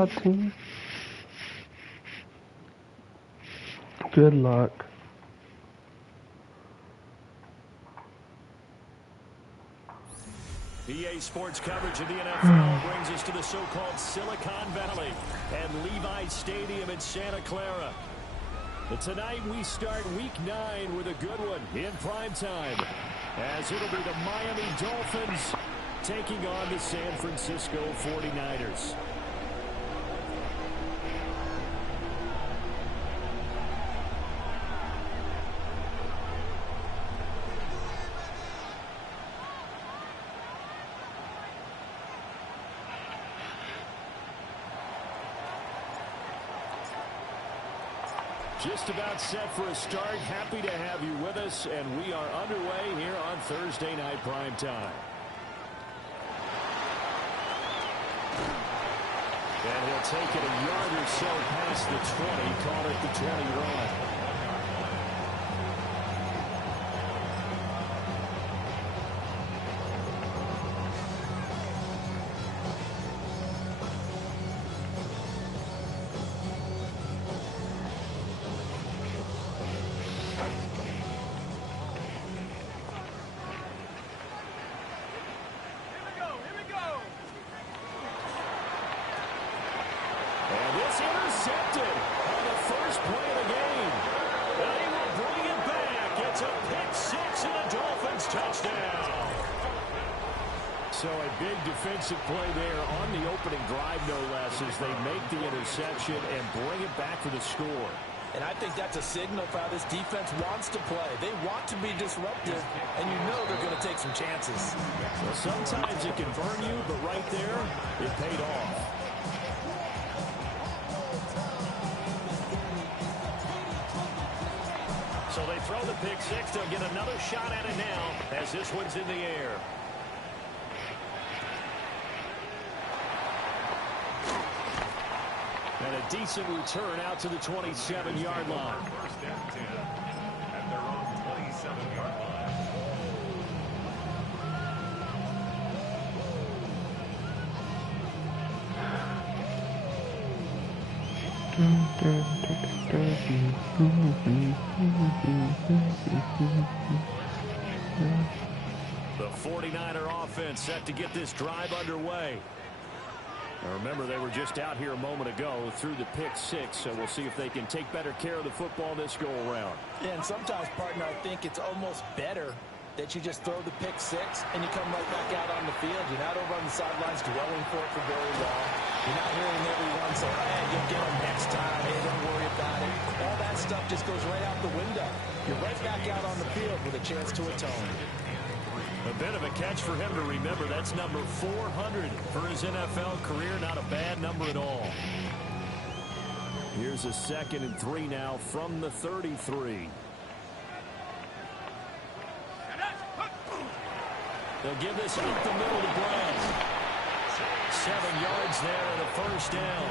hot team. Good luck. EA Sports coverage of the NFL brings us to the so-called Silicon Valley and Levi Stadium in Santa Clara. But tonight we start Week 9 with a good one in prime time, as it'll be the Miami Dolphins taking on the San Francisco 49ers. Just about set for a start. Happy to have you with us, and we are underway here on Thursday Night Prime Time. And he'll take it a yard or so past the 20, call it the 21. Intercepted on the first play of the game. They will bring it back. It's a pick six and a Dolphins touchdown. So a big defensive play there on the opening drive, no less, as they make the interception and bring it back for the score. And I think that's a signal for how this defense wants to play. They want to be disruptive, and you know they're going to take some chances. Well, sometimes it can burn you, but right there, it paid off. So they throw the pick six. They'll get another shot at it now as this one's in the air. And a decent return out to the 27-yard line. First and 10 at their own 27-yard line. The 49er offense set to get this drive underway. Now remember, they were just out here a moment ago through the pick six, so we'll see if they can take better care of the football this go-around. Yeah, and sometimes, partner, I think it's almost better that you just throw the pick six and you come right back out on the field. You're not over on the sidelines dwelling for it for very long. You're not hearing everyone say, hey, you'll get them next time. Hey, don't worry about it. All that stuff just goes right out the window. You're right back out on the field with a chance to atone. A bit of a catch for him to remember. That's number 400 for his NFL career. Not a bad number at all. Here's a 2nd and 3 now from the 33. They'll give this up the middle to Brown. 7 yards there and a first down.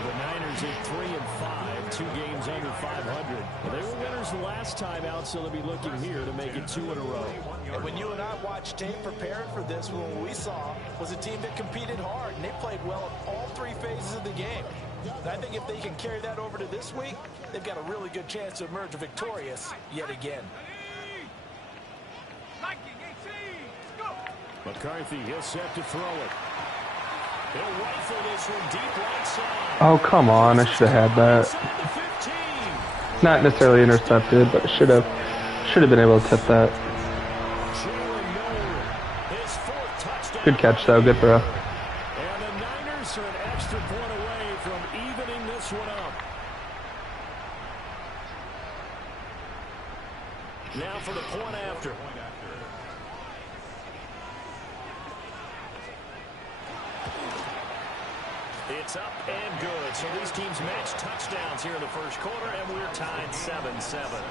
The Niners at 3-5, 2 games under 500. Well, they were winners the last time out, so they'll be looking here to make it 2 in a row. And when you and I watched tape preparing for this, what we saw was a team that competed hard, and they played well in all 3 phases of the game. And I think if they can carry that over to this week, they've got a really good chance to emerge victorious yet again. McCarthy, he'll set to throw it. He'll rifle this one deep right side. Oh, come on. I should have had that. Not necessarily intercepted, but should have been able to tip that. Good catch, though. Good throw. And the Niners are an extra point away from evening this one up. Now for the point after. It's up and good. So these teams match touchdowns here in the first quarter, and we're tied 7-7.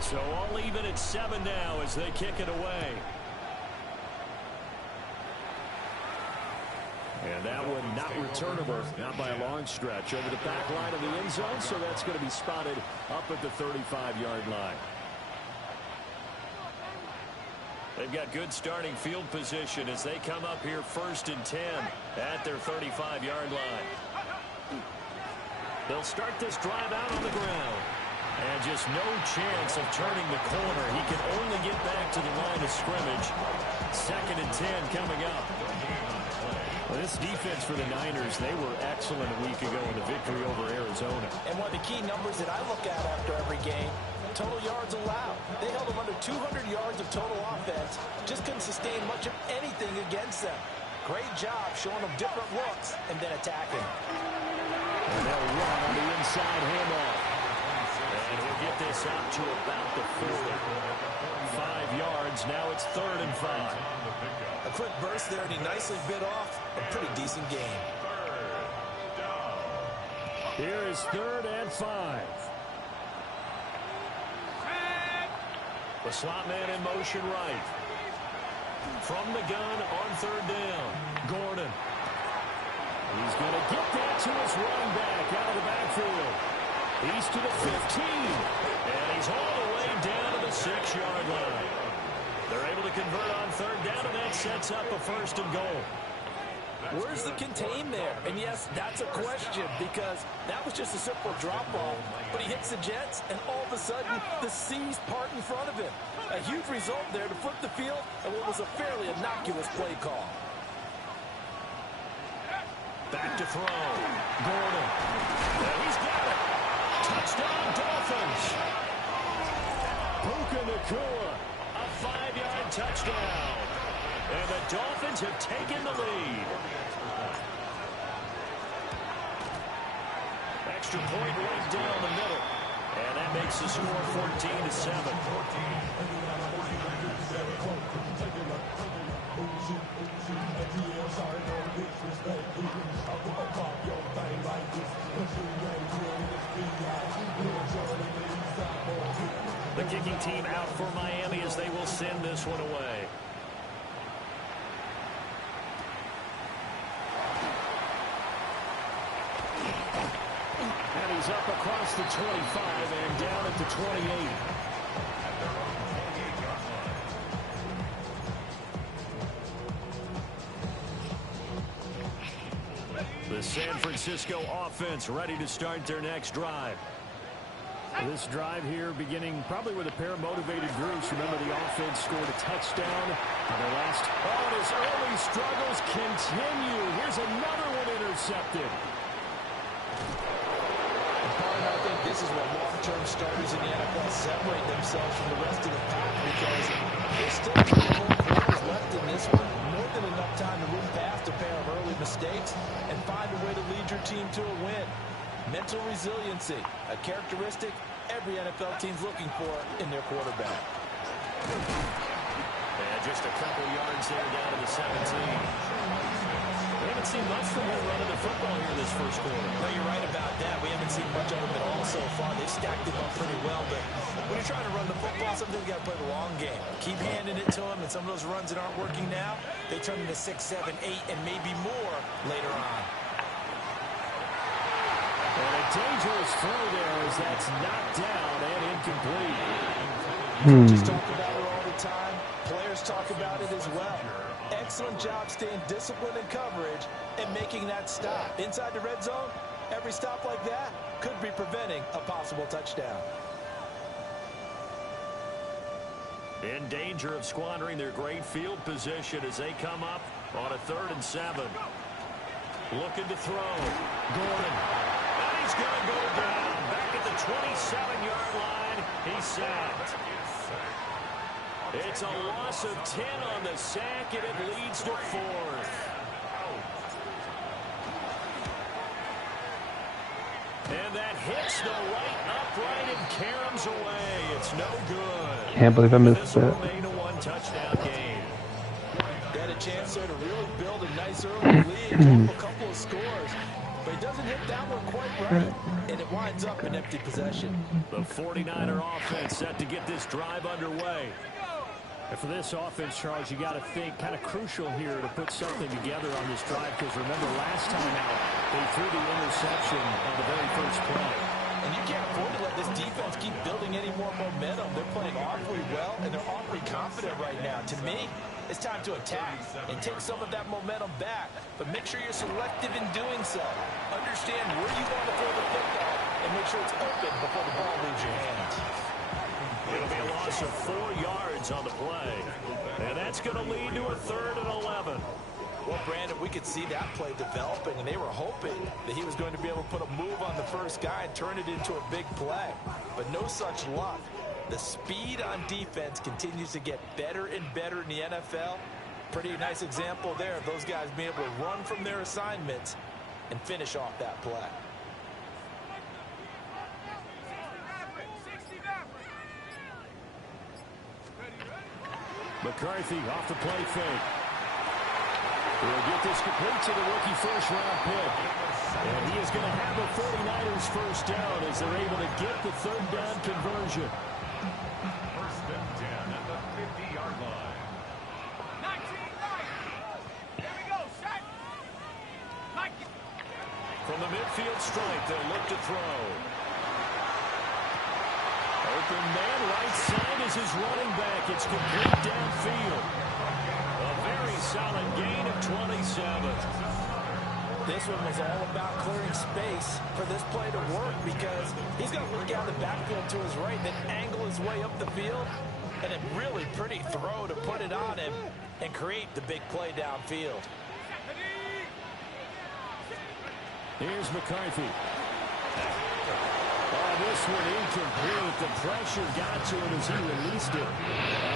So all even at 7 now as they kick it away. And that one not turnover, not by a long stretch, over the back line of the end zone, so that's going to be spotted up at the 35-yard line. They've got good starting field position as they come up here 1st and 10 at their 35-yard line. They'll start this drive out on the ground. And just no chance of turning the corner. He can only get back to the line of scrimmage. 2nd and 10 coming up. Well, this defense for the Niners, they were excellent a week ago in the victory over Arizona. And one of the key numbers that I look at after every game, total yards allowed. They held them under 200 yards of total offense. Just couldn't sustain much of anything against them. Great job showing them different looks and then attacking. And they'll run on the inside handoff. And he'll get this out to about the 40. 5 yards. Now it's 3rd and 5. A quick burst there, and he nicely bit off a pretty decent game. Here is 3rd and 5. The slot man in motion right. From the gun on 3rd down. Gordon. He's going to get that to his running back out of the backfield. He's to the 15. And he's all the way down to the 6-yard line. They're able to convert on 3rd down, and that sets up a 1st and goal. Where's the contain there? And yes, that's a question because that was just a simple drop-off. But he hits the Jets, and all of a sudden, the seas part in front of him. A huge result there to flip the field and what was a fairly innocuous play call. Back to throw. Gordon. And he's got it. Touchdown, Dolphins. Puka Nacua. A 5-yard touchdown. And the Dolphins have taken the lead. Extra point right down the middle. And that makes the score 14-7. The kicking team out for Miami as they will send this one away. And he's up across the 25 and down at the 28. The San Francisco offense ready to start their next drive. This drive here beginning probably with a pair of motivated groups. Remember, the offense scored a touchdown on their last. Oh, and his early struggles continue. Here's another one intercepted. I think this is where long-term starters in the NFL separate themselves from the rest of the pack because there's still 3 full quarters left in this one. More than enough time to move past a pair of early mistakes and find a way to lead your team to a win. Mental resiliency, a characteristic every NFL team's looking for in their quarterback. And just a couple yards there down to the 17. We haven't seen much from him running the football here this first quarter. No, you're right about that. We haven't seen much of him at all so far. They've stacked him up pretty well, but when you're trying to run the football, sometimes you got to play the long game. Keep handing it to him, and some of those runs that aren't working now, they turn into 6, 7, 8, and maybe more later on. And a dangerous throw there as that's knocked down and incomplete. Just talk about it all the time. Players talk about it as well. Excellent job staying disciplined in coverage and making that stop. Inside the red zone, every stop like that could be preventing a possible touchdown. In danger of squandering their great field position as they come up on a 3rd and 7. Looking to throw. Gordon. And he's going to go down. Back at the 27-yard line. He's sacked. It's a loss of 10 on the sack, and it leads to 4th. And that hits the right upright and caroms away. It's no good. Can't believe I missed that. Remain a 1-touchdown game. They had a chance there to really build a nice early lead, a couple of scores, but he doesn't hit that one quite right, and it winds up an empty possession. The 49er offense set to get this drive underway. And for this offense, Charles, you got to think kind of crucial here to put something together on this drive, because remember last time out, they threw the interception on the very first play. And you can't afford to let this defense keep building any more momentum. They're playing awfully well, and they're awfully confident right now. To me, it's time to attack and take some of that momentum back. But make sure you're selective in doing so. Understand where you want to throw the football and make sure it's open before the ball leaves your hands. It'll be a loss of 4 yards on the play. And that's going to lead to a 3rd and 11. Well, Brandon, we could see that play developing, and they were hoping that he was going to be able to put a move on the first guy and turn it into a big play. But no such luck. The speed on defense continues to get better and better in the NFL. Pretty nice example there of those guys being able to run from their assignments and finish off that play. McCarthy off the play fake. We'll get this complete to the rookie first-round pick. And he is going to have a 49ers first down as they're able to get the 3rd down conversion. First and 10 at the 50-yard line. 19 right. Here we go, set. From the midfield stripe, they'll look to throw. Open man, right side is his running back. It's complete downfield. A very solid gain of 27. This one was all about clearing space for this play to work, because he's going to look out the backfield to his right, then angle his way up the field, and a really pretty throw to put it on him and create the big play downfield. Here's McCarthy. Oh, this one incomplete. The pressure got to him as he released it.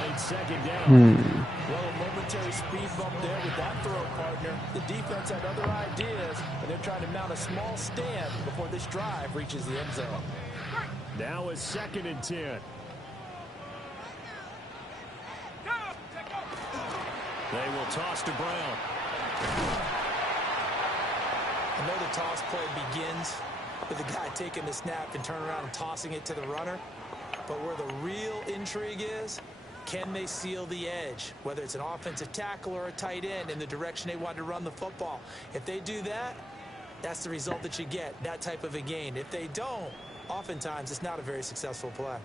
And it's 2nd down. Well, a momentary speed bump there with that throw, partner. The defense had other ideas, and they're trying to mount a small stand before this drive reaches the end zone. Now it's 2nd and 10. They will toss to Brown. I know the toss play begins with the guy taking the snap and turning around and tossing it to the runner. But where the real intrigue is, can they seal the edge, whether it's an offensive tackle or a tight end, in the direction they want to run the football? If they do that, that's the result that you get, that type of a gain. If they don't, oftentimes it's not a very successful play.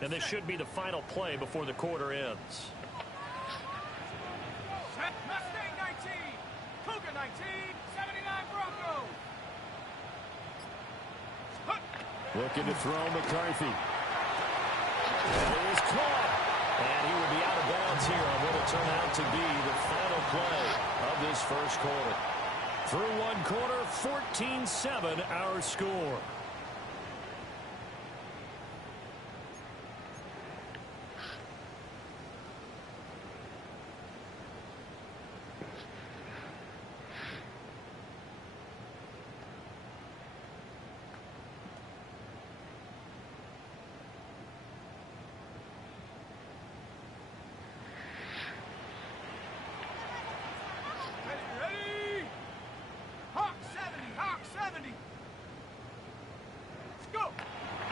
And this should be the final play before the quarter ends. Mustang 19, Cougar 19, 79 Broncos. Looking to throw McCarthy. And it is caught. And he will be out of bounds here on what will turn out to be the final play of this first quarter. Through one quarter, 14-7 our score.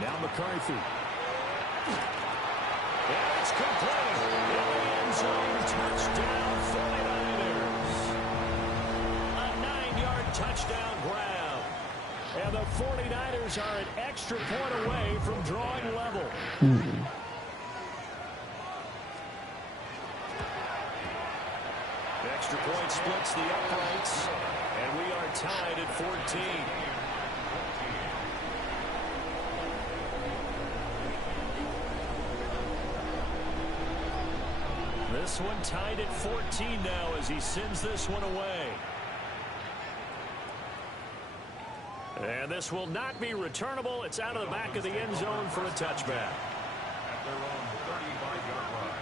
Now McCarthy. And it's complete. In the end zone, touchdown 49ers. A 9-yard touchdown grab. And the 49ers are an extra point away from drawing level. Extra point splits the uprights. And we are tied at 14. This one tied at 14 now as he sends this one away. And this will not be returnable. It's out of the back of the end zone for a touchback. At their own 35-yard line.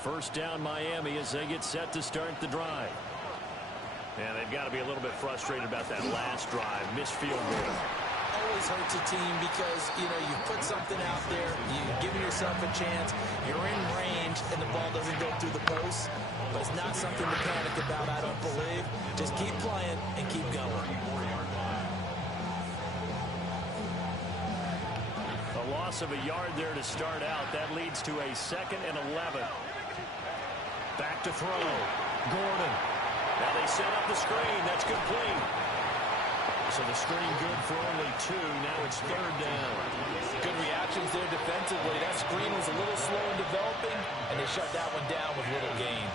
First down Miami as they get set to start the drive. And they've got to be a little bit frustrated about that last drive. Missed field goal. always hurts a team because, you know, you put something out there, you're giving yourself a chance, you're in range, and the ball doesn't go through the post. But it's not something to panic about, I don't believe. Just keep playing and keep going. A loss of a yard there to start out. That leads to a 2nd and 11. Back to throw. Gordon. Now they set up the screen. That's complete. So the screen good for only 2. Now it's 3rd down. Good reactions there defensively. That screen was a little slow in developing, and they shut that one down with little gain.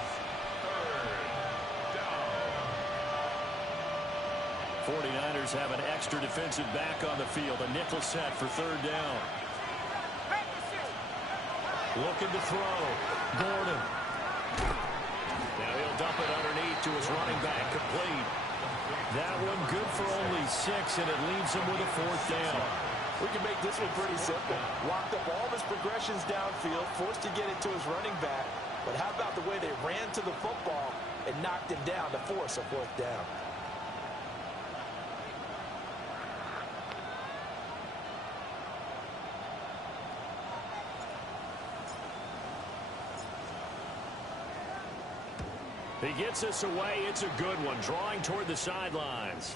49ers have an extra defensive back on the field. A nickel set for 3rd down. Looking to throw. Gordon. Now he'll dump it underneath to his running back, complete. That one good for only 6, and it leaves him with a 4th down. We can make this one pretty simple. Locked up all of his progressions downfield, forced to get it to his running back. But how about the way they ran to the football and knocked him down to force a 4th down? He gets us away. It's a good one. Drawing toward the sidelines.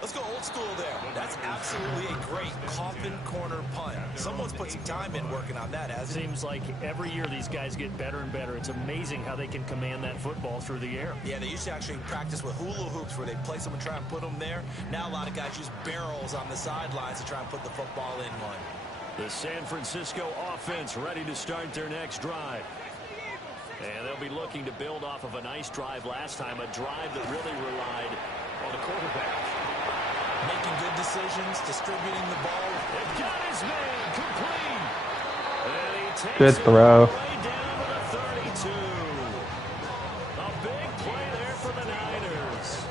Let's go old school there. That's absolutely a great coffin corner punt. Someone's put some time in working on that, hasn't it? Seems like every year these guys get better and better. It's amazing how they can command that football through the air. Yeah, they used to actually practice with hula hoops where they place them and try and put them there. Now a lot of guys use barrels on the sidelines to try and put the football in one. The San Francisco offense ready to start their next drive. And they'll be looking to build off of a nice drive last time, a drive that really relied on the quarterback. Making good decisions, distributing the ball. They've got his man complete. And he takes Good it throw. way down to the 32. A big play there for the Niners.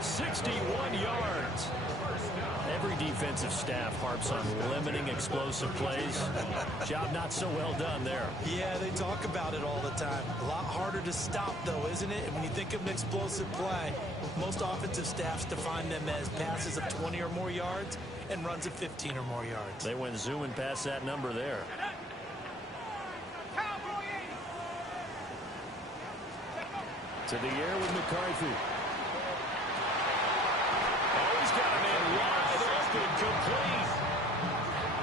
61 yards. Every defensive staff harps on limiting explosive plays. Job not so well done there. Yeah, they talk about it all the time. A lot harder to stop, though, isn't it? And when you think of an explosive play, most offensive staffs define them as passes of 20 or more yards and runs of 15 or more yards. They went zooming past that number there. To the air with McCarthy. Oh, he's got a man wide open, complete.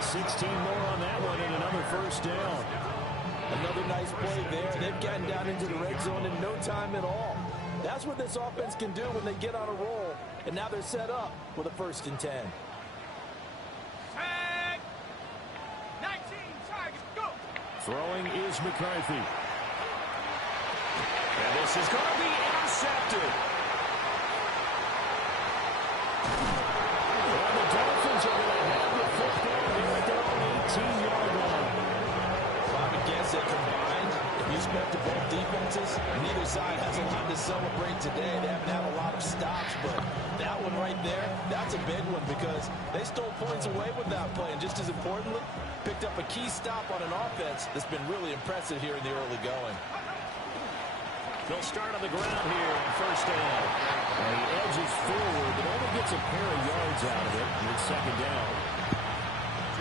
16 more on that one and another 1st down. Another nice play there. They've gotten down into the red zone in no time at all. That's what this offense can do when they get on a roll. And now they're set up with a 1st and 10. Tag. 19 targets. Go. Throwing is McCarthy. And this is going to be intercepted. And the Dolphins are going to have the football here at their own 18-yard line. I would guess that combined, if you spent to both defenses, neither side has a lot to celebrate today. They haven't had a lot of stops, but that one right there, that's a big one because they stole points away with that play. And just as importantly, picked up a key stop on an offense that's been really impressive here in the early going. They'll start on the ground here on 1st down. And he edges forward, but only gets a pair of yards out of it. And it's 2nd down.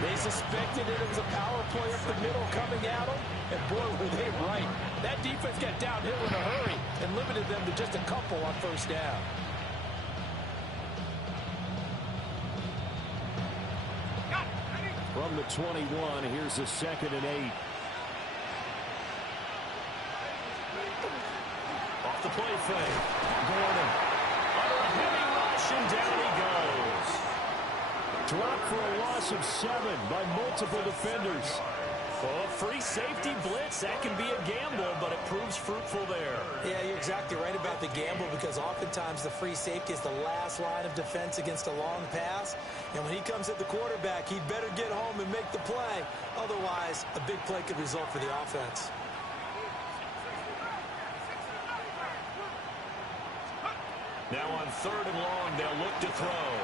They suspected it was a power play up the middle coming at them, and boy, were they right. That defense got downhill in a hurry and limited them to just a couple on 1st down. From the 21, here's the 2nd and 8. Off the play fake. Gordon. Under a heavy rush, and down he goes. Dropped for a loss of 7 by multiple defenders. Well, a free safety blitz, that can be a gamble, but it proves fruitful there. Yeah, you're exactly right about the gamble because oftentimes the free safety is the last line of defense against a long pass. And when he comes at the quarterback, he'd better get home and make the play. Otherwise, a big play could result for the offense. Now on 3rd and long, they'll look to throw.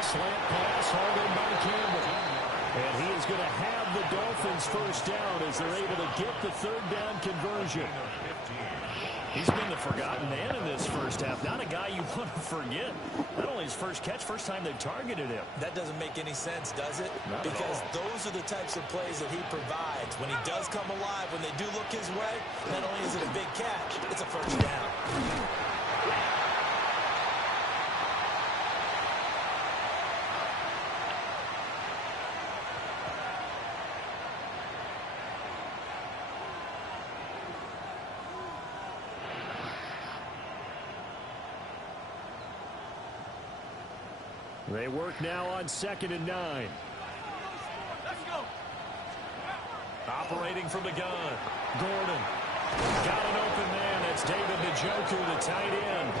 Slant pass hauled in by Campbell. And he is going to have the Dolphins 1st down as they're able to get the 3rd down conversion. He's been the forgotten man in this first half. Not a guy you want to forget. Not only his first catch, first time they've targeted him. That doesn't make any sense, does it? Not because those are the types of plays that he provides. When he does come alive, when they do look his way, not only is it a big catch, it's a first down. They work now on 2nd and 9. Let's go. Operating from the gun. Gordon. Got an open man. That's David Njoku, the tight end.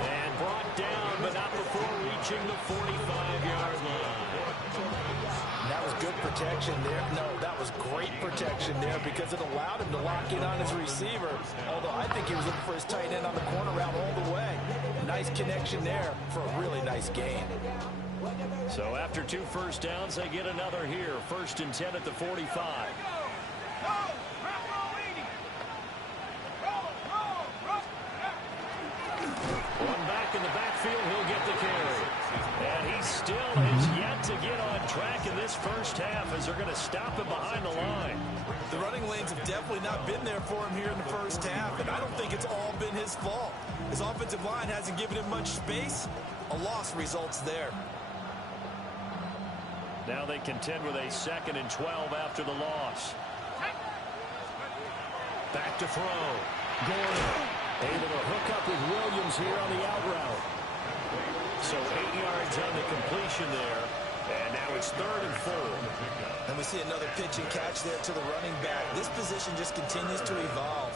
And brought down, but not before reaching the 45-yard line. That was good protection there. No, that was great protection there because it allowed him to lock in on his receiver. Although I think he was looking for his tight end on the corner route all the way. Nice connection there for a really nice gain. So after 2 first downs, they get another here. 1st and 10 at the 45. One back in the backfield, he'll get the carry. And he still has yet to get on track in this first half as they're going to stop him behind the line. The running lanes have definitely not been there for him here in the first half, and I don't think it's all been his fault. His offensive line hasn't given him much space. A loss results there. Now they contend with a 2nd and 12 after the loss. Back to throw. Gordon able to hook up with Williams here on the out route. So 8 yards on the completion there. And now it's 3rd and 4. And we see another pitch and catch there to the running back. This position just continues to evolve.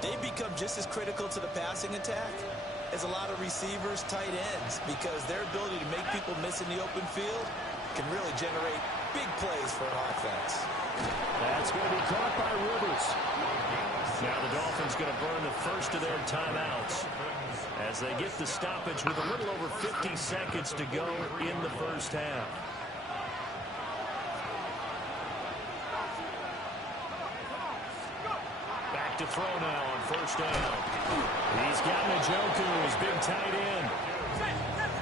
They become just as critical to the passing attack as a lot of receivers, tight ends, because their ability to make people miss in the open field can really generate big plays for an offense. That's going to be caught by Rivers. Now the Dolphins going to burn the first of their timeouts as they get the stoppage with a little over 50 seconds to go in the first half. Back to throw now on 1st down. He's got Njoku, his big tight end.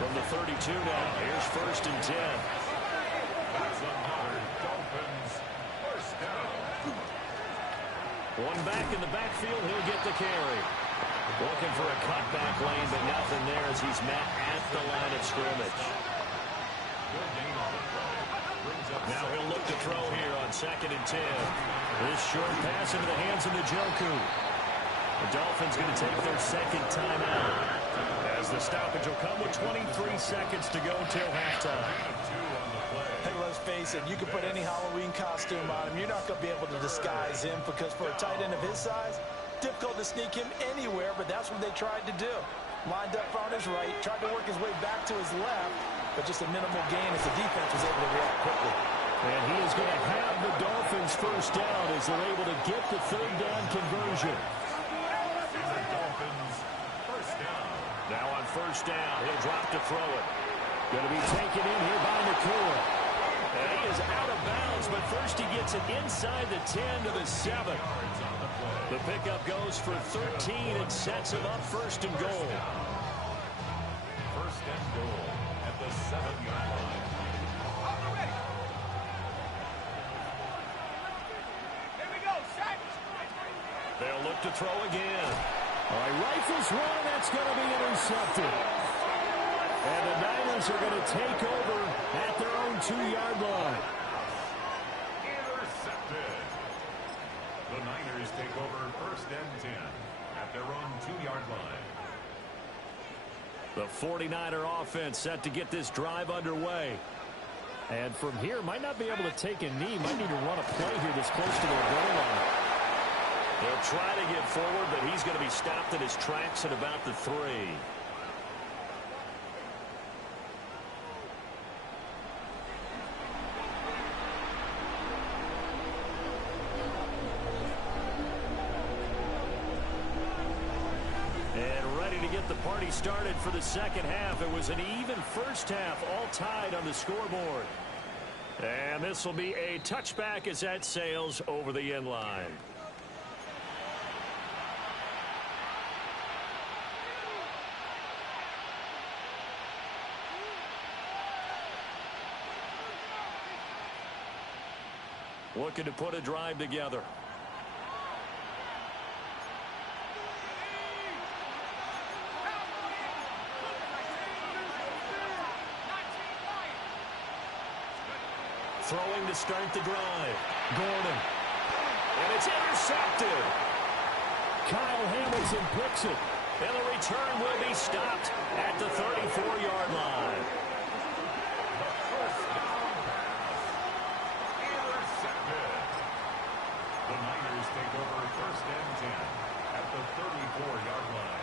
From the 32 now, here's 1st and 10. One back in the backfield, he'll get the carry. Looking for a cutback lane, but nothing there as he's met at the line of scrimmage. Now he'll look to throw here on 2nd and 10. This short pass into the hands of Njoku. The Dolphins going to take their 2nd timeout as the stoppage will come with 23 seconds to go till halftime. Hey, let's face it, you can put any Halloween costume on him. You're not going to be able to disguise him because for a tight end of his size, difficult to sneak him anywhere, but that's what they tried to do. Lined up on his right, tried to work his way back to his left, but just a minimal gain as the defense was able to react quickly. And he is going to have the Dolphins first down as they're able to get the 3rd down conversion. Now on 1st down, he'll drop to throw it. Going to be taken in here by Nakua. And he is out of bounds, but first he gets it inside the 10 to the 7. The pickup goes for 13 and sets him up 1st and goal. 1st and goal at the 7-yard line. Here we go, set. They'll look to throw again. All right, rifles one, that's going to be intercepted. And the Niners are going to take over at their own 2-yard line. Intercepted. The Niners take over 1st and 10 at their own 2-yard line. The 49er offense set to get this drive underway. And from here, might not be able to take a knee. Might need to run a play here this close to their goal line. They'll try to get forward, but he's going to be stopped in his tracks at about the 3. And ready to get the party started for the 2nd half. It was an even first half, all tied on the scoreboard. And this will be a touchback as that sails over the end line. looking to put a drive together. Throwing to start the drive. Gordon. And it's intercepted. Kyle Hamilton picks it. And the return will be stopped at the 34-yard line. Intercepted. The Niners take over first and 10 at the 34-yard line.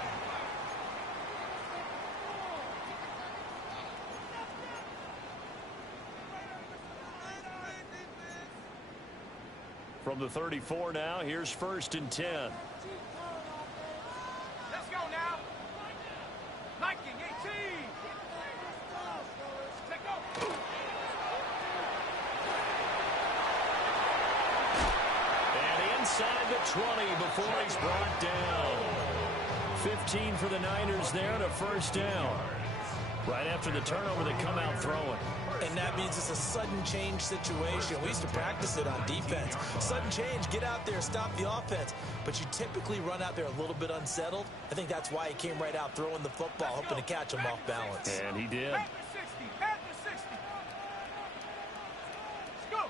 From the 34 now, here's first and 10. Let's go now. 1918. Let's go. And inside the 20 before he's brought down. 15 for the Niners there to first down. Right after the turnover, they come out throwing. And that means it's a sudden change situation. We used to practice it on defense. Sudden change, get out there, stop the offense. But you typically run out there a little bit unsettled. I think that's why he came right out throwing the football, hoping to catch him off balance. And he did. Back to 60. Back to 60. Let's go.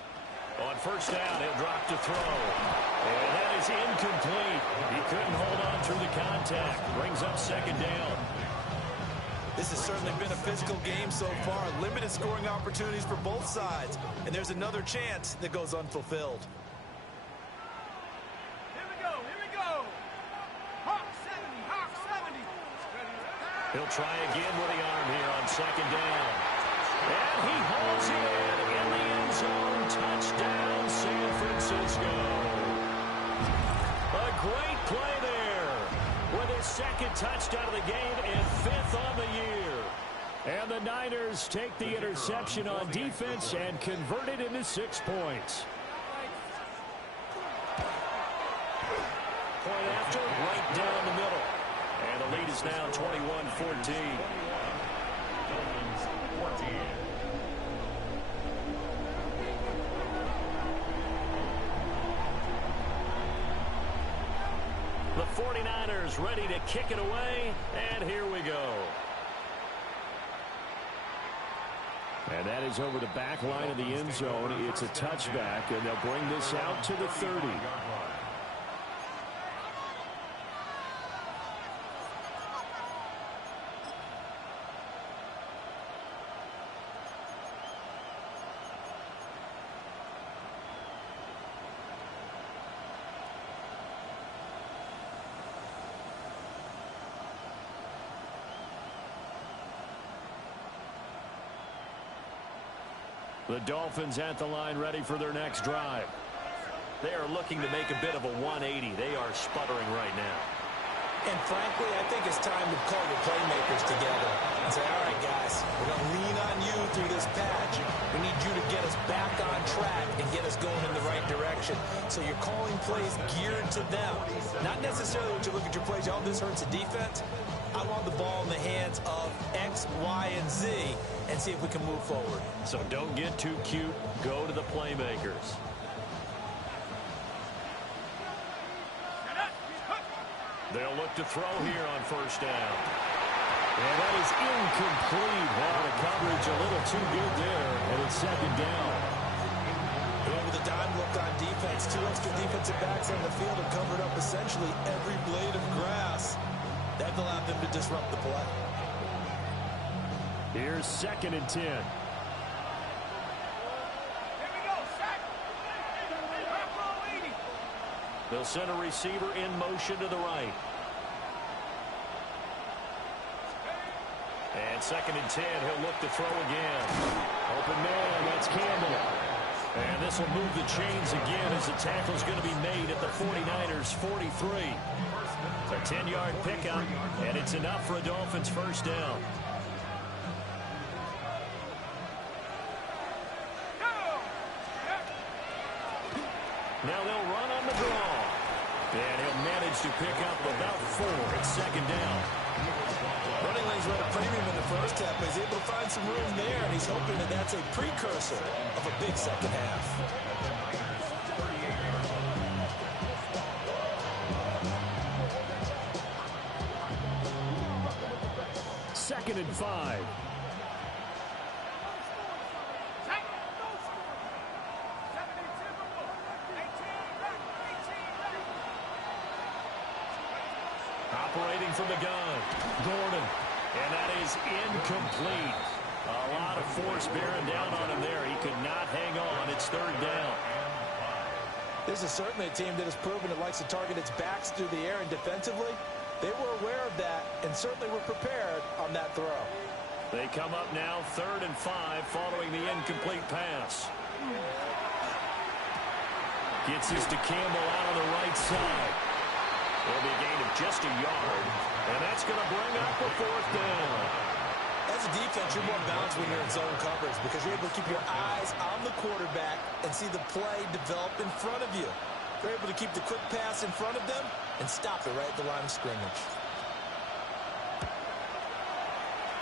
On first down, he'll drop to throw. And that is incomplete. He couldn't hold on through the contact. Brings up second down. This has certainly been a physical game so far. Limited scoring opportunities for both sides. And there's another chance that goes unfulfilled. Here we go. Here we go. Hawk 70. Hawk 70. He'll try again with the arm here on second down. And he holds it in the end zone. Touchdown, San Francisco. A great play there with his second touchdown of the game and fifth on the year. And the Niners take the interception on defense and convert it into 6 points. Point after, right down the middle. And the lead is now 21-14. Dolphins 14. The 49ers ready to kick it away, and here we go. And that is over the back line of the end zone. It's a touchback, and they'll bring this out to the 30. The Dolphins at the line ready for their next drive. They are looking to make a bit of a 180. They are sputtering right now. And frankly, I think it's time to call your playmakers together and say, all right, guys, we're going to lean on you through this patch. We need you to get us back on track and get us going in the right direction. So you're calling plays geared to them. Not necessarily when you look at your plays, oh, this hurts the defense. I want the ball in the hands of X, Y, and Z and see if we can move forward. So don't get too cute. Go to the playmakers. They'll look to throw here on first down. And that is incomplete. Wow, the coverage a little too good there, and it's second down. Going with a dime look on defense. 2 extra defensive backs on the field have covered up essentially every blade of grass. That allowed them to disrupt the play. Here's second and 10. Here we go. Sack. Back row 80. They'll send a receiver in motion to the right. And second and 10, he'll look to throw again. Open man, that's Campbell. And this will move the chains again as the tackle's going to be made at the 49ers 43. A 10-yard pickup, and it's enough for a Dolphins first down. Now they'll run on the draw. And he'll manage to pick up about 4 at second down. Running lanes were at a premium in the first half, but he's able to find some room there, and he's hoping that that's a precursor of a big second half. and 5. Operating from the gun, Gordon, and that is incomplete. A lot of force bearing down on him there. He could not hang on. It's third down. This is certainly a team that has proven it likes to target its backs through the air, and defensively, they were aware of that and certainly were prepared on that throw. They come up now 3rd and 5 following the incomplete pass. Gets this to Campbell out on the right side. It'll be a gain of just a yard, and that's going to bring up a 4th down. As a defense, you're more balanced when you're in zone coverage because you're able to keep your eyes on the quarterback and see the play develop in front of you. You're able to keep the quick pass in front of them and stop it right at the line of scrimmage.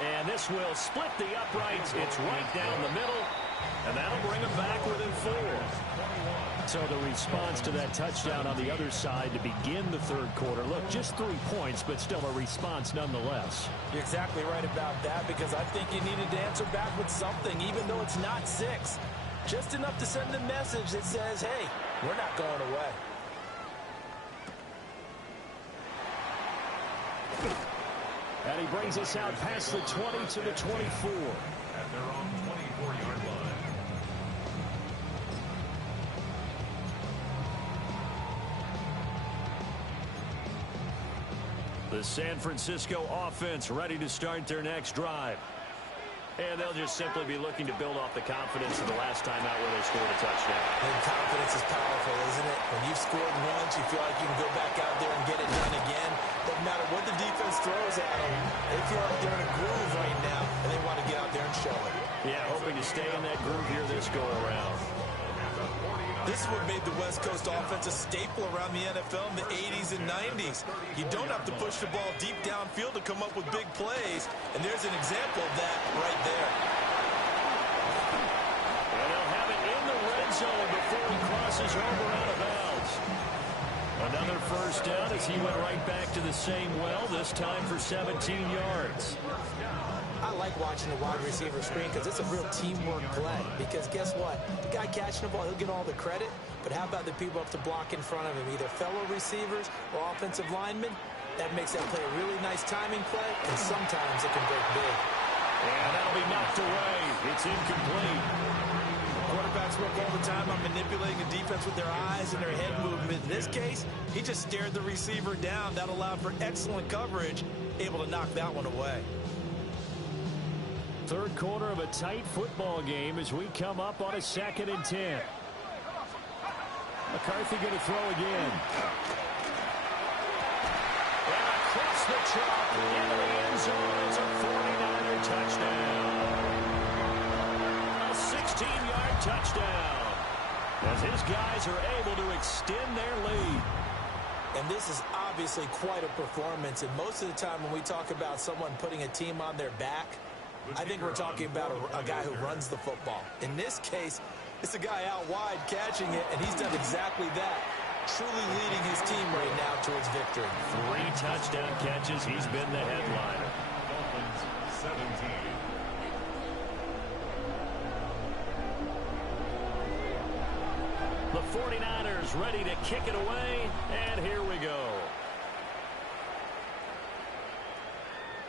And this will split the uprights. It's right down the middle, and that'll bring them back within 4. So the response to that touchdown on the other side to begin the third quarter. Look, just 3 points, but still a response nonetheless. You're exactly right about that because I think you needed to answer back with something, even though it's not 6. Just enough to send a message that says, hey, we're not going away. And he brings us out past the 20 to the 24. At their own 24-yard line. The San Francisco offense ready to start their next drive. And they'll just simply be looking to build off the confidence of the last time out where they scored a touchdown. And confidence is powerful, isn't it? When you've scored once, you feel like you can go back out there and get it done again. Doesn't matter what the defense throws at them. They feel like they're in a groove right now, and they want to get out there and show it. Yeah, hoping to stay in that groove here this go-around. This is what made the West Coast offense a staple around the NFL in the 80s and 90s. You don't have to push the ball deep downfield to come up with big plays, and there's an example of that right there. And they'll have it in the red zone before he crosses over out of bounds. Another first down as he went right back to the same well, this time for 17 yards. I like watching the wide receiver screen because it's a real teamwork play. Because guess what? The guy catching the ball, he'll get all the credit. But how about the people up to block in front of him, either fellow receivers or offensive linemen? That makes that play a really nice timing play, and sometimes it can break big. And that'll be knocked away. It's incomplete. Quarterbacks work all the time on manipulating the defense with their eyes and their head movement. In this case, he just stared the receiver down. That allowed for excellent coverage, able to knock that one away. Third quarter of a tight football game as we come up on a 2nd and 10. McCarthy going to throw again. And across the chalk into the end zone. It's a 49er touchdown. A 16-yard touchdown. As his guys are able to extend their lead. And this is obviously quite a performance. And most of the time when we talk about someone putting a team on their back, I think we're talking about a guy who runs the football. In this case, it's a guy out wide catching it, and he's done exactly that, truly leading his team right now towards victory. 3 touchdown catches. He's been the headliner. Dolphins 17. The 49ers ready to kick it away, and here we go.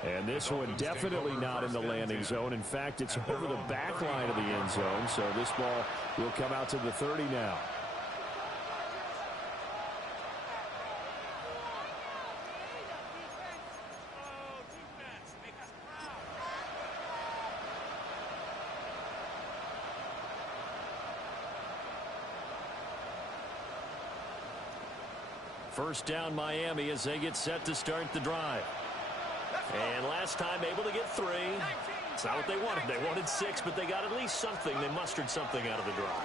And this one definitely not in the landing zone. In fact, it's over the back line of the end zone, so this ball will come out to the 30 now. First down Miami as they get set to start the drive. And last time able to get 3. It's not what they wanted. They wanted 6, but they got at least something. They mustered something out of the drive.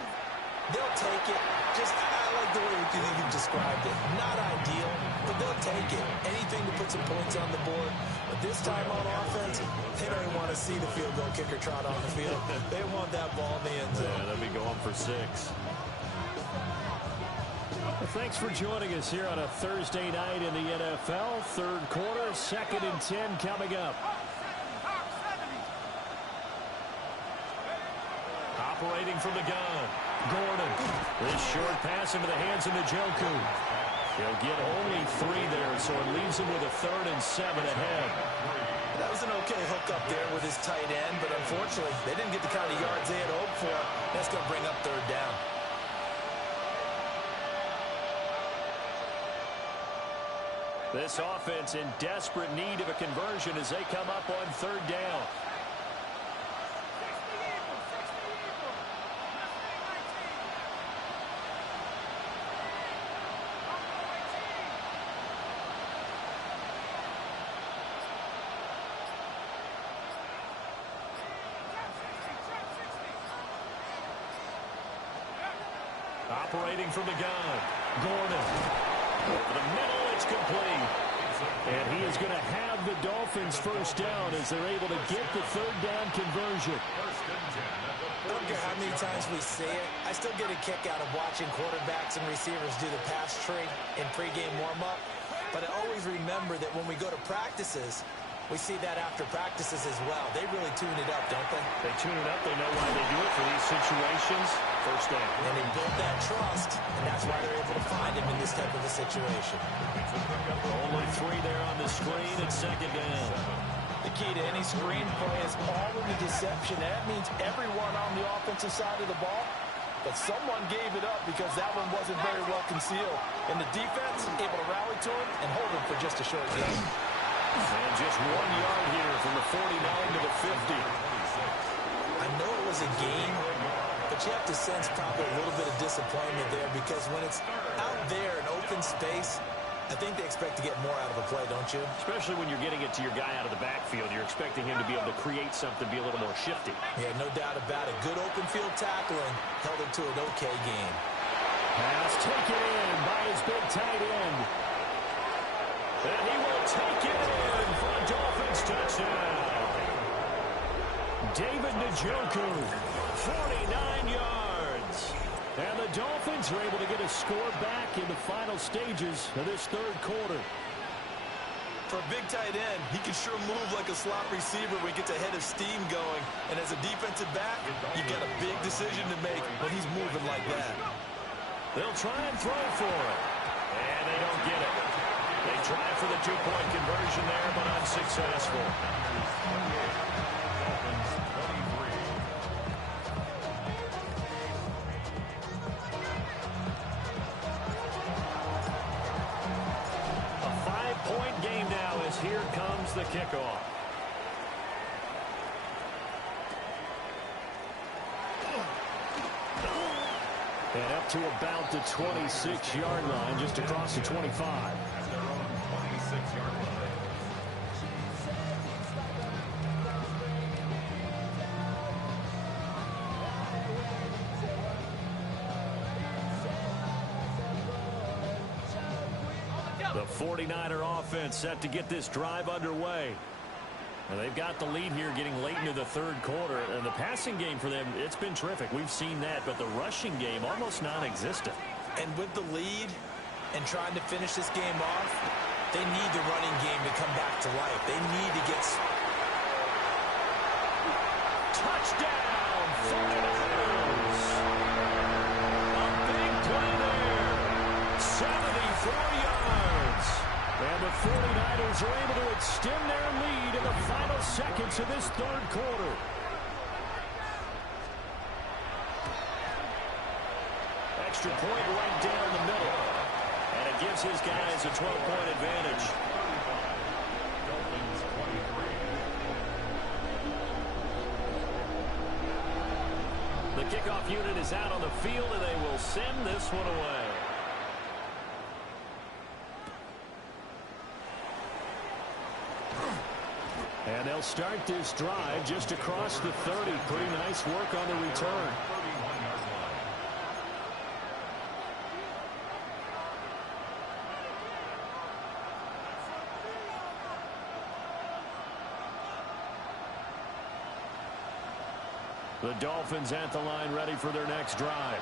They'll take it. I like the way you've described it. Not ideal, but they'll take it. Anything to put some points on the board. But this time on offense, they don't want to see the field goal kicker trot on the field. They want that ball in the end zone. Yeah, they'll be going for 6. Well, thanks for joining us here on a Thursday night in the NFL. Third quarter, 2nd and 10 coming up. Operating from the gun, Gordon. This short pass into the hands of Njoku. He'll get only 3 there, so it leaves him with a 3rd and 7 ahead. That was an okay hook up there with his tight end, but unfortunately, they didn't get the kind of yards they had hoped for. That's going to bring up 3rd down. This offense in desperate need of a conversion as they come up on 3rd down. Operating from the gun, Gordon. Over the middle, it's complete. And he is going to have the Dolphins 1st down as they're able to get the 3rd down conversion. I don't care how many times we say it, I still get a kick out of watching quarterbacks and receivers do the pass tree in pregame warm-up. But I always remember that when we go to practices, we see that after practices as well. They really tune it up, don't they? They tune it up. They know why they do it for these situations. 1st down. And they build that trust, and that's why they're able to find him in this type of a situation. Only 3 there on the screen at 2nd down. The key to any screen play is all in the deception. That means everyone on the offensive side of the ball, but someone gave it up because that one wasn't very well concealed. And the defense able to rally to him and hold him for just a short game. And just 1 yard here from the 49 to the 50. I know it was a game, but you have to sense probably a little bit of disappointment there because when it's out there in open space, I think they expect to get more out of a play, don't you? Especially when you're getting it to your guy out of the backfield. You're expecting him to be able to create something, be a little more shifty. Yeah, no doubt about it. Good open field tackling held it to an okay game. Pass taken in by his big tight end. And he will take it in for a Dolphins touchdown. David Njoku, 49 yards. And the Dolphins are able to get a score back in the final stages of this 3rd quarter. For a big tight end, he can sure move like a slot receiver when he gets a head of steam going. And as a defensive back, you've got a big decision to make when he's moving like that. They'll try and throw for it. And they don't get it. They tried for the 2-point conversion there, but unsuccessful. A 5-point game now as here comes the kickoff. And up to about the 26-yard line, just across the 25. The 49er offense set to get this drive underway. And they've got the lead here getting late into the 3rd quarter. And the passing game for them, it's been terrific. We've seen that. But the rushing game, almost non-existent. And with the lead and trying to finish this game off, they need the running game to come back to life. They need to get... Touchdown, 49ers! A big play there. 74 yards. And the 49ers are able to extend their lead in the final seconds of this 3rd quarter. Extra point right down the middle. And it gives his guys a 12-point advantage. The kickoff unit is out on the field, and they will send this one away. And they'll start this drive just across the 30. Pretty nice work on the return. The Dolphins at the line ready for their next drive.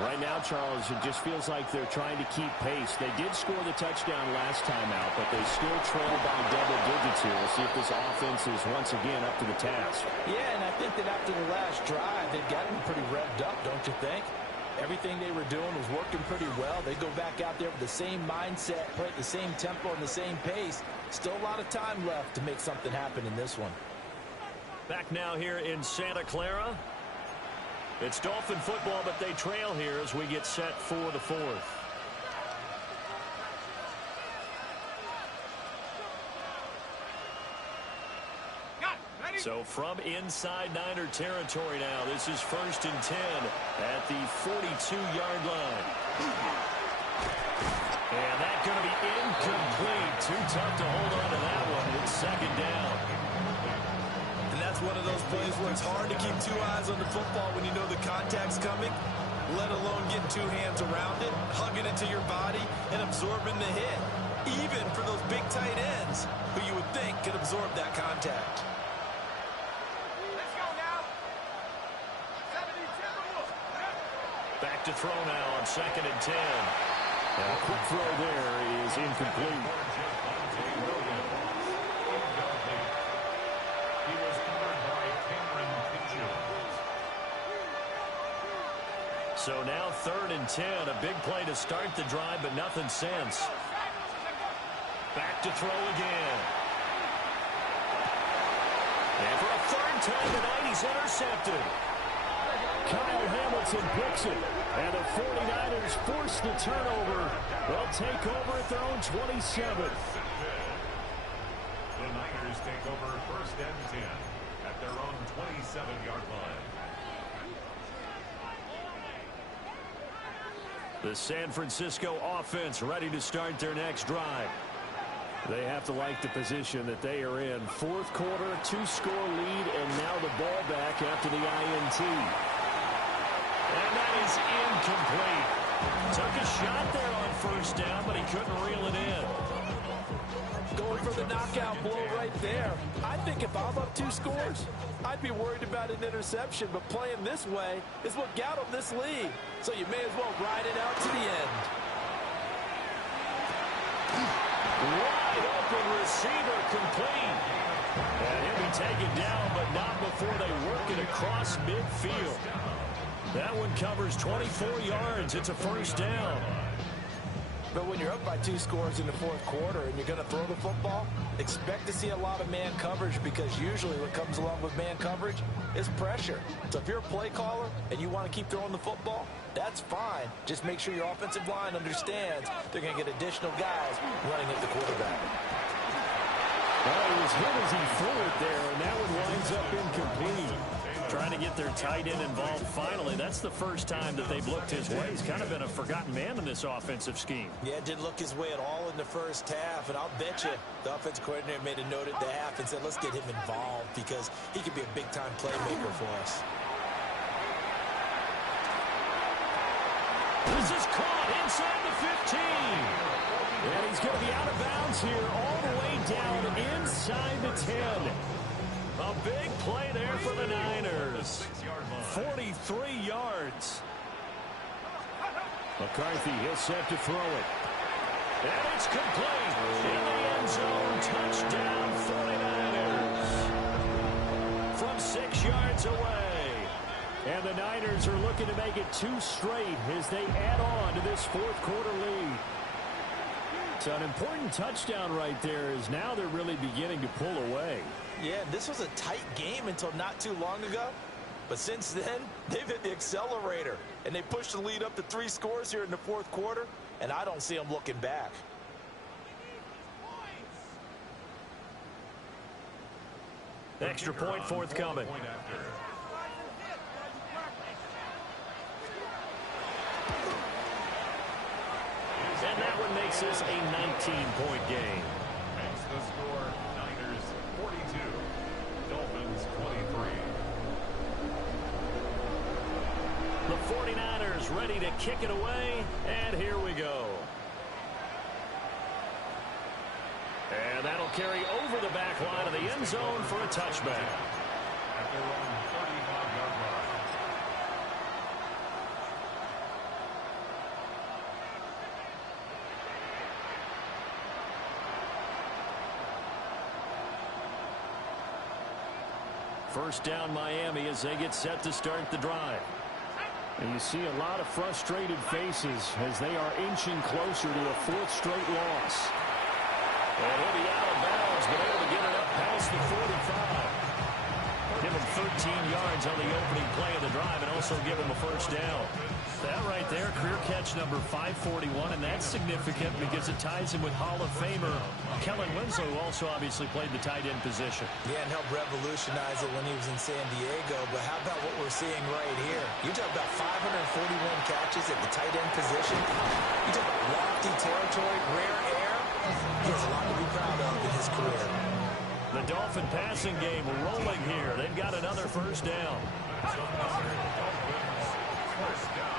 Right now, Charles, it just feels like they're trying to keep pace. They did score the touchdown last time out, but they still trail by double digits here. We'll see if this offense is once again up to the task. Yeah, and I think that after the last drive, they've got them pretty revved up, don't you think? Everything they were doing was working pretty well. They go back out there with the same mindset, play at the same tempo and the same pace. Still a lot of time left to make something happen in this one. Back now here in Santa Clara. It's Dolphin football, but they trail here as we get set for the fourth. So from inside Niner territory now, this is 1st and 10 at the 42-yard line. And that's going to be incomplete. Too tough to hold on to that one. It's 2nd down. And that's one of those plays where it's hard to keep two eyes on the football when you know the contact's coming, let alone getting two hands around it, hugging it to your body, and absorbing the hit. Even for those big tight ends who you would think could absorb that contact. Let's go now. 70-10. Back to throw now on 2nd and 10. A quick throw there is incomplete. So now 3rd and 10, a big play to start the drive, but nothing since. Back to throw again. And for a 3rd time tonight, he's intercepted. Kyle Hamilton picks it, and the 49ers force the turnover. They'll take over at their own 27th. The Niners take over 1st and 10 at their own 27-yard line. The San Francisco offense ready to start their next drive. They have to like the position that they are in. 4th quarter, 2-score lead, and now the ball back after the INT. And that is incomplete. Took a shot there on 1st down, but he couldn't reel it in. Going for the knockout blow right there. I think if I'm up 2 scores, I'd be worried about an interception, but playing this way is what got them this lead. So you may as well ride it out to the end. Wide open receiver complete. And he'll be taken down, but not before they work it across midfield. That one covers 24 yards. It's a 1st down. But when you're up by 2 scores in the 4th quarter and you're going to throw the football, expect to see a lot of man coverage, because usually what comes along with man coverage is pressure. So if you're a play caller and you want to keep throwing the football, that's fine. Just make sure your offensive line understands they're going to get additional guys running at the quarterback. Well, he was hit as he threw it there, and that one winds up incomplete. Trying to get their tight end involved finally. That's the first time that they've looked his way. He's kind of been a forgotten man in this offensive scheme. Yeah, didn't look his way at all in the 1st half, and I'll bet you the offensive coordinator made a note at the half and said, let's get him involved because he could be a big-time playmaker for us. This is caught inside the 15. And he's going to be out of bounds here all the way down inside the 10. A big play there for the Niners. 43 yards. McCarthy, he'll set to throw it. And it's complete. In the end zone, touchdown 49ers. From 6 yards away. And the Niners are looking to make it 2 straight as they add on to this 4th quarter lead. So an important touchdown right there, is now they're really beginning to pull away. Yeah, this was a tight game until not too long ago. But since then, they've hit the accelerator. And they pushed the lead up to 3 scores here in the 4th quarter. And I don't see them looking back. Extra point forthcoming. And that one makes this a 19-point game. Makes the score Niners 42, Dolphins 23. The 49ers ready to kick it away, and here we go. And that'll carry over the back line of the end zone for a touchback. At their own 35-yard line. First down Miami as they get set to start the drive. And you see a lot of frustrated faces as they are inching closer to a fourth straight loss. And he'll be out of bounds, but able to get it up past the 45. Give him 13 yards on the opening play of the drive and also give him a first down. That right there, career catch number 541, and that's significant because it ties him with Hall of Famer Kellen Winslow, who also obviously played the tight end position. Yeah, and helped revolutionize it when he was in San Diego. But how about what we're seeing right here? You talk about 541 catches at the tight end position. You talk about lofty territory, rare air. He has a lot to be proud of in his career. The Dolphin passing game rolling here. They've got another first down. First down.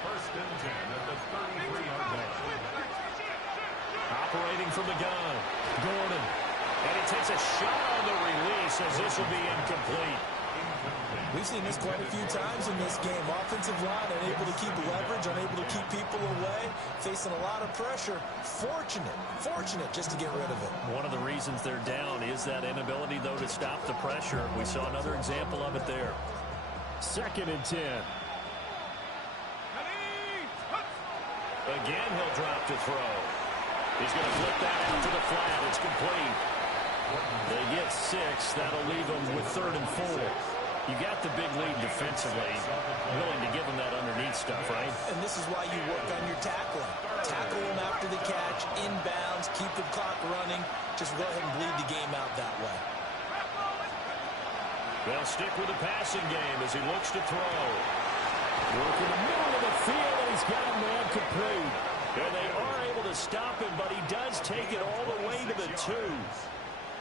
First and 10 at the 33-yard line. Operating from the gun. Gordon. And he takes a shot on the release as this will be incomplete. We've seen this quite a few times in this game. Offensive line unable to keep leverage, unable to keep people away, facing a lot of pressure. Fortunate just to get rid of it. One of the reasons they're down is that inability, though, to stop the pressure. We saw another example of it there. 2nd and 10. Again, he'll drop to throw. He's going to flip that out to the flat. It's complete. They get 6. That'll leave them with 3rd and 4. You got the big lead defensively. Willing to give them that underneath stuff, right? And this is why you work on your tackling. Tackle them after the catch, inbounds, keep the clock running. Just go ahead and bleed the game out that way. They'll stick with the passing game as he looks to throw. Work in the middle of the field, and he's got a man complete. And they are able to stop him, but he does take it all the way to the 2.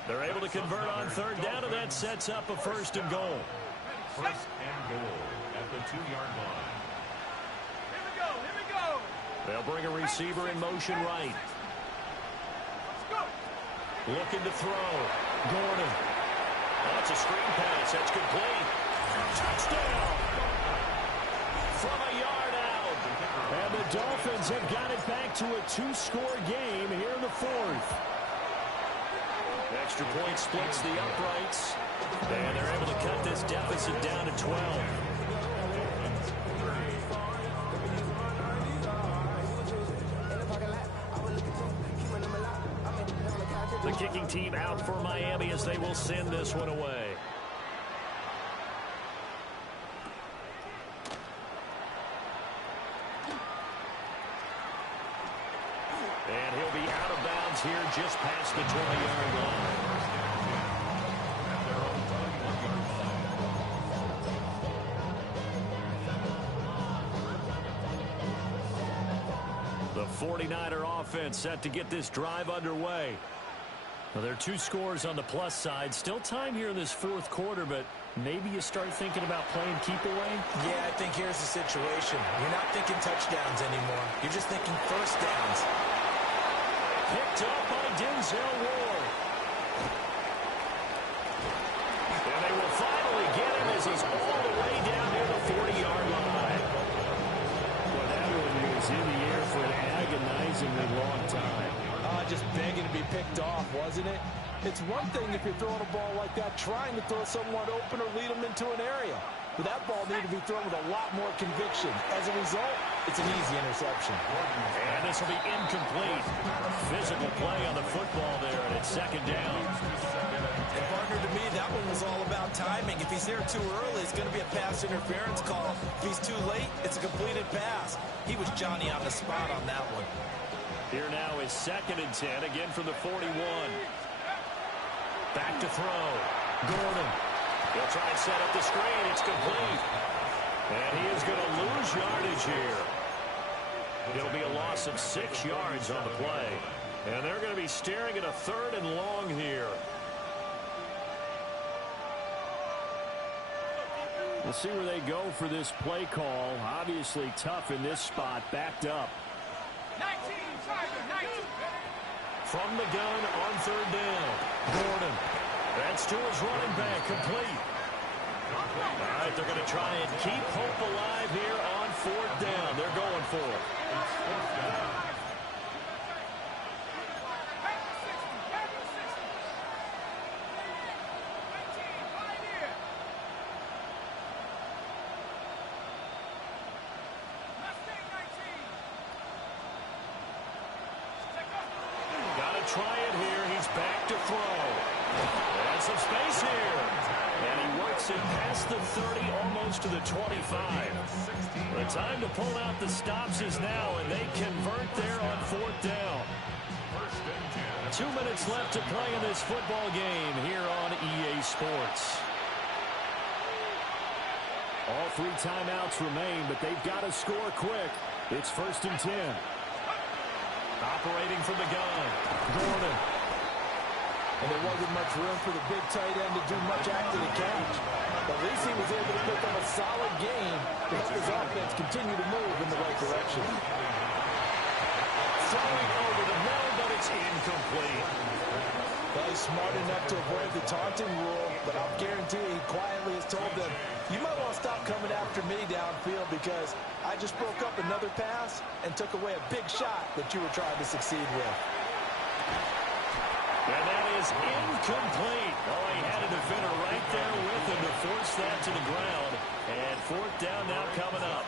They're able to convert on 3rd down, and that sets up a 1st and goal. First and goal at the 2-yard line. Here we go. They'll bring a receiver in motion right. Let's go. Looking to throw. Gordon. That's a screen pass. That's complete. Touchdown! From a yard out. And the Dolphins have got it back to a 2-score game here in the 4th. Extra point splits the uprights. And they're able to cut this deficit down to 12. The kicking team out for Miami as they will send this one away. And he'll be out of bounds here just past the 20-yard line. The 49er offense set to get this drive underway. Well, there are 2 scores on the plus side. Still time here in this 4th quarter, but maybe you start thinking about playing keep away? Yeah, I think here's the situation. You're not thinking touchdowns anymore. You're just thinking first downs. Picked up by Denzel Ward. And they will finally get him as he's all the way down near the 40-yard line. Well, that one was in the air for an agonizingly long time. Just begging to be picked off, wasn't it? It's one thing if you're throwing a ball like that, trying to throw someone open or lead them into an area. But that ball needed to be thrown with a lot more conviction. As a result, it's an easy interception. And this will be incomplete. Physical play on the football there, and it's 2nd down. And partner, to me, that one was all about timing. If he's there too early, it's going to be a pass interference call. If he's too late, it's a completed pass. He was Johnny on the spot on that one. Here now is 2nd and 10, again from the 41. Back to throw. Gordon. He'll try and set up the screen. It's complete. And he is going to lose yardage here. It'll be a loss of 6 yards on the play. And they're going to be staring at a 3rd and long here. We'll see where they go for this play call. Obviously tough in this spot, backed up. 19, Tiger, 19. From the gun on 3rd down. Gordon. That's to his running back, complete. All right, they're going to try and keep hope alive here on 4th down. They're going for it. try it here. He's back to throw. And some space here. And he works it past the 30, almost to the 25. The time to pull out the stops is now, and they convert there on 4th down. 2 minutes left to play in this football game here on EA Sports. All 3 timeouts remain, but they've got to score quick. It's 1st and 10. Operating from the gun, Gordon. And there wasn't much room for the big tight end to do much after the catch. At least he was able to pick up a solid gain to help his offense continue to move in the right direction. Throwing over the middle, but it's incomplete. Well, he's smart enough to avoid the taunting rule, but I'll guarantee he quietly has told them, you might want to stop coming after me downfield because I just broke up another pass and took away a big shot that you were trying to succeed with. And that is incomplete. Oh, he had a defender right there with him to force that to the ground. And 4th down now coming up.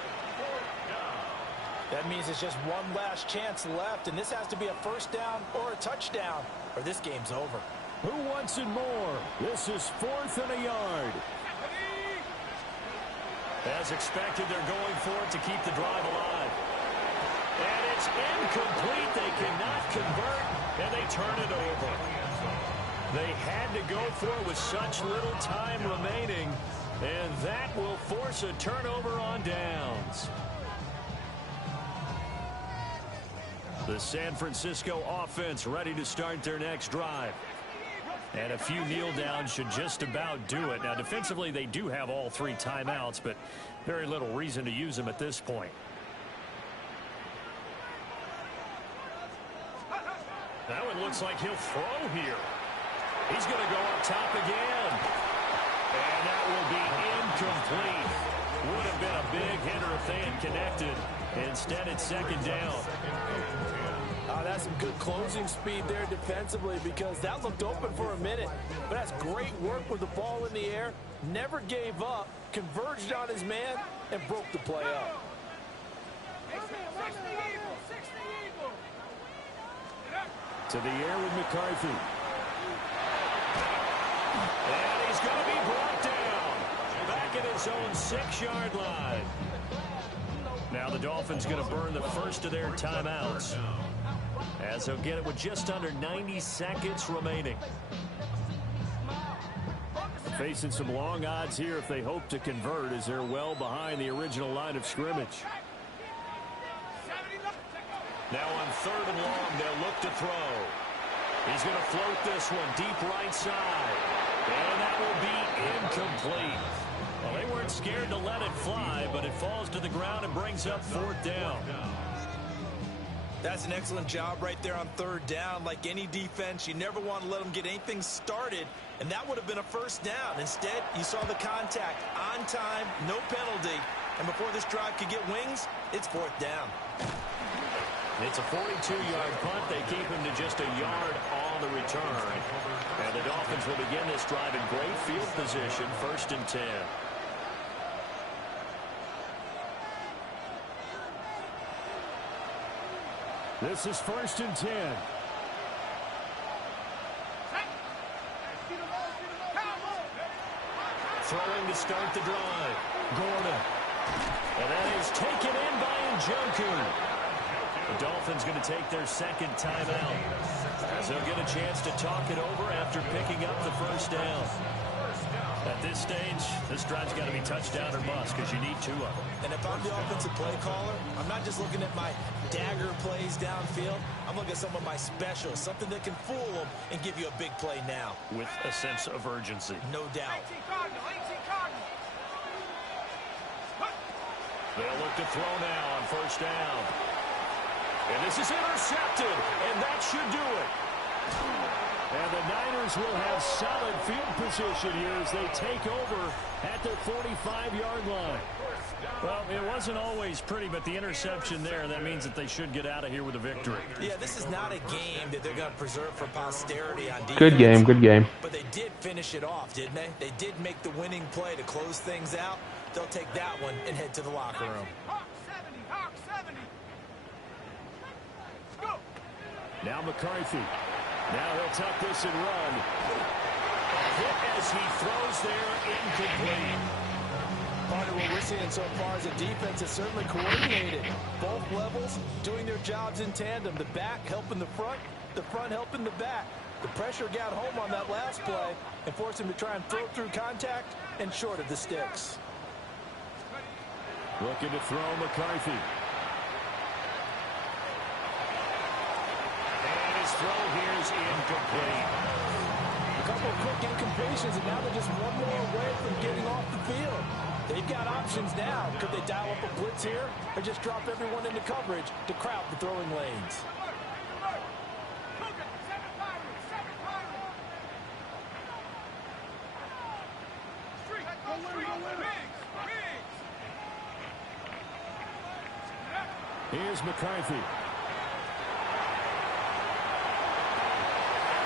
That means it's just one last chance left, and this has to be a 1st down or a touchdown, or this game's over. Who wants it more? This is 4th and a yard. As expected, they're going for it to keep the drive alive. And it's incomplete. They cannot convert, and they turn it over. They had to go for it with such little time remaining, and that will force a turnover on downs. The San Francisco offense ready to start their next drive. And a few kneel downs should just about do it. Now, defensively, they do have all 3 timeouts, but very little reason to use them at this point. That one looks like he'll throw here. He's going to go up top again. And that will be incomplete. Would have been a big hitter if they had connected. Instead, it's 2nd down. That's some good closing speed there defensively because that looked open for a minute. But that's great work with the ball in the air. Never gave up, converged on his man, and broke the play up. To the air with McCarthy. And he's going to be brought down. Back at his own 6-yard line. Now the Dolphins going to burn the first of their timeouts, as they'll get it with just under 90 seconds remaining. Facing some long odds here if they hope to convert, as they're well behind the original line of scrimmage. Now on 3rd and long, they'll look to throw. He's going to float this one deep right side. And that will be incomplete. Well, they weren't scared to let it fly, but it falls to the ground and brings up 4th down. That's an excellent job right there on 3rd down. Like any defense, you never want to let them get anything started, and that would have been a 1st down. Instead, you saw the contact on time, no penalty, and before this drive could get wings, it's 4th down. It's a 42-yard punt. They keep him to just a yard on the return. And the Dolphins will begin this drive in great field position, 1st and 10. This is 1st and 10. Throwing to start the drive. Gordon. And that is taken in by Njoku. The Dolphins going to take their 2nd timeout, as they'll get a chance to talk it over after picking up the 1st down. At this stage, this drive's got to be touchdown or bust because you need 2 of them. And if I'm the offensive play caller, I'm not just looking at my dagger plays downfield. I'm looking at some of my specials, something that can fool them and give you a big play now. With a sense of urgency. No doubt. They'll look to throw now on 1st down. And this is intercepted, and that should do it. And the Niners will have solid field position here as they take over at their 45-yard line. Well, it wasn't always pretty, but the interception there, that means that they should get out of here with a victory. Yeah, this is not a game that they're going to preserve for posterity on defense. Good game, good game. But they did finish it off, didn't they? They did make the winning play to close things out. They'll take that one and head to the locker room. Hawk 70, Hawk 70. Go. Now McCarthy. Now he'll tuck this and run. Hit as he throws there, incomplete. Part of what we're seeing so far is the defense is certainly coordinated. Both levels doing their jobs in tandem. The back helping the front helping the back. The pressure got home on that last play and forced him to try and throw through contact and short of the sticks. Looking to throw McCarthy. And his throw here is incomplete. A couple of quick incompletions, and now they're just one more away from getting off the field. They've got options now. Could they dial up a blitz here or just drop everyone into coverage to crowd the throwing lanes? Here's McCarthy.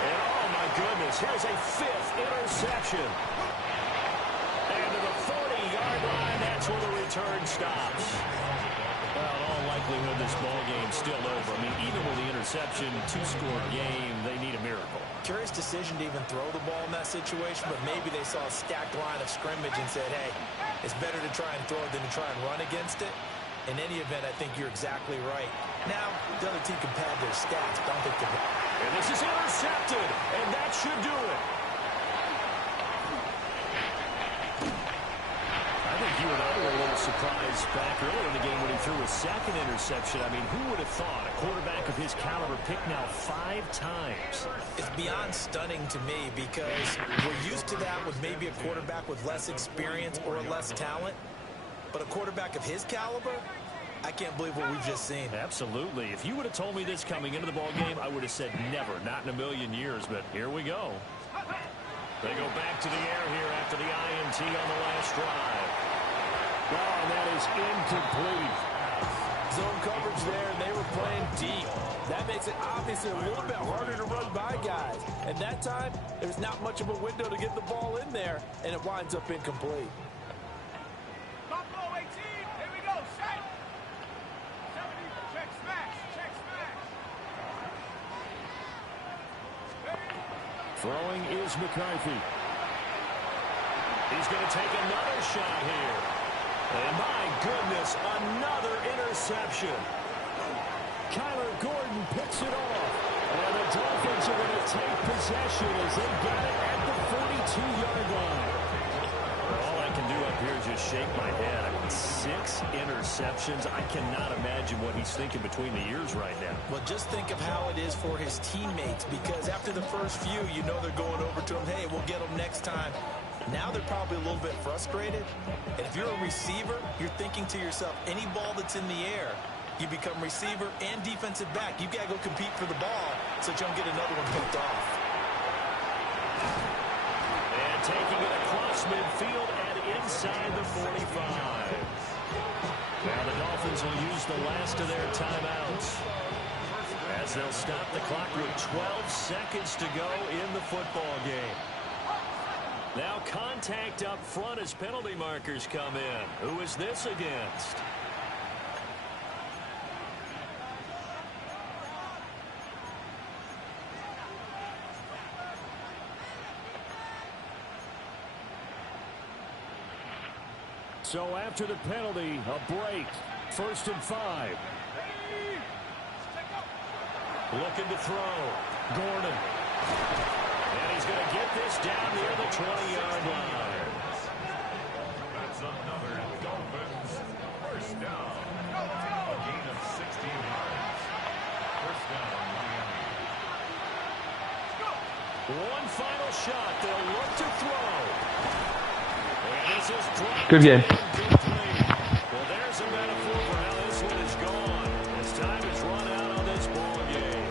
And oh my goodness, here's a 5th interception. And to the 40-yard line, that's where the return stops. Well, in all likelihood, this ball game's still over. I mean, even with the interception, 2-score game, they need a miracle. Curious decision to even throw the ball in that situation, but maybe they saw a stacked line of scrimmage and said, hey, it's better to try and throw it than to try and run against it. In any event, I think you're exactly right. Now, the other team can pad their stats, but I don't think they're... And this is intercepted, and that should do it. I think you and I were a little surprised back earlier in the game when he threw his 2nd interception. I mean, who would have thought a quarterback of his caliber picked now 5 times? It's beyond stunning to me because we're used to that with maybe a quarterback with less experience or less talent. But a quarterback of his caliber, I can't believe what we've just seen. Absolutely. If you would have told me this coming into the ball game, I would have said never, not in a million years. But here we go. They go back to the air here after the INT on the last drive. Oh, and that is incomplete. Zone coverage there, and they were playing deep. That makes it obviously a little bit harder to run by guys. And that time, there's not much of a window to get the ball in there, and it winds up incomplete. Throwing is McCarthy. He's going to take another shot here. And my goodness, another interception. Kyler Gordon picks it off. And the Dolphins are going to take possession as they got it at the 42-yard line. All I can do up here is just shake my head. I mean, 6 interceptions. I cannot imagine what he's thinking between the ears right now. Well, just think of how it is for his teammates, because after the first few, you know they're going over to him, hey, we'll get them next time. Now they're probably a little bit frustrated. And if you're a receiver, you're thinking to yourself, any ball that's in the air, you become receiver and defensive back. You've got to go compete for the ball so that you don't get another one picked off. And taking it across midfield and inside the 45. Now the Dolphins will use the last of their timeouts as they'll stop the clock with 12 seconds to go in the football game. Now contact up front as penalty markers come in. Who is this against? So after the penalty, a break. 1st and 5. Looking to throw. Gordon. And he's going to get this down near the 20-yard line. That's another Dolphins first down. A gain of 16 yards. First down, Miami. One final shot. They'll look to throw. And this is dropped. Good game. Well, there's a metaphor for how this one is gone. As time is run out on this ball game.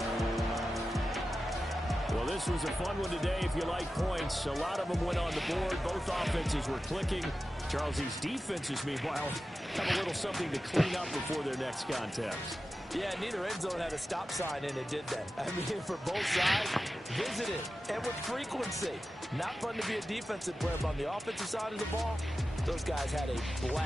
Well, this was a fun one today if you like points. A lot of them went on the board. Both offenses were clicking. Charles, these defenses, meanwhile, have a little something to clean up before their next contest. Yeah, neither end zone had a stop sign in it, did they? I mean, for both sides, visited and with frequency. Not fun to be a defensive player, but on the offensive side of the ball, those guys had a blast.